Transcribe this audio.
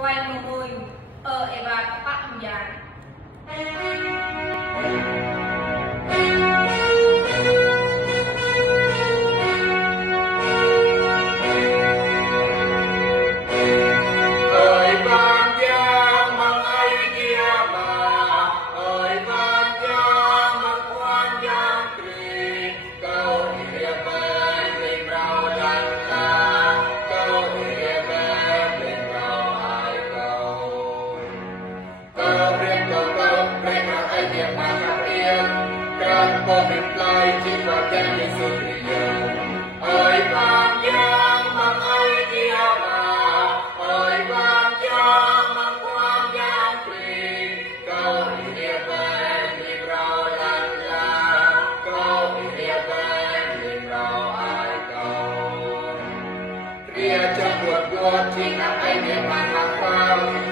quay một mùi và bắt hầm dài Con đừng lại chỉ và kẻ như sự thì ơi vang giang mang ơi kia mà ơi vang giang mang quang giang quỳ câu địa bên mình rau lăn la câu địa bên mình rau ai câu ria trong buồn buồn chỉ nằm ấy để mang mang quang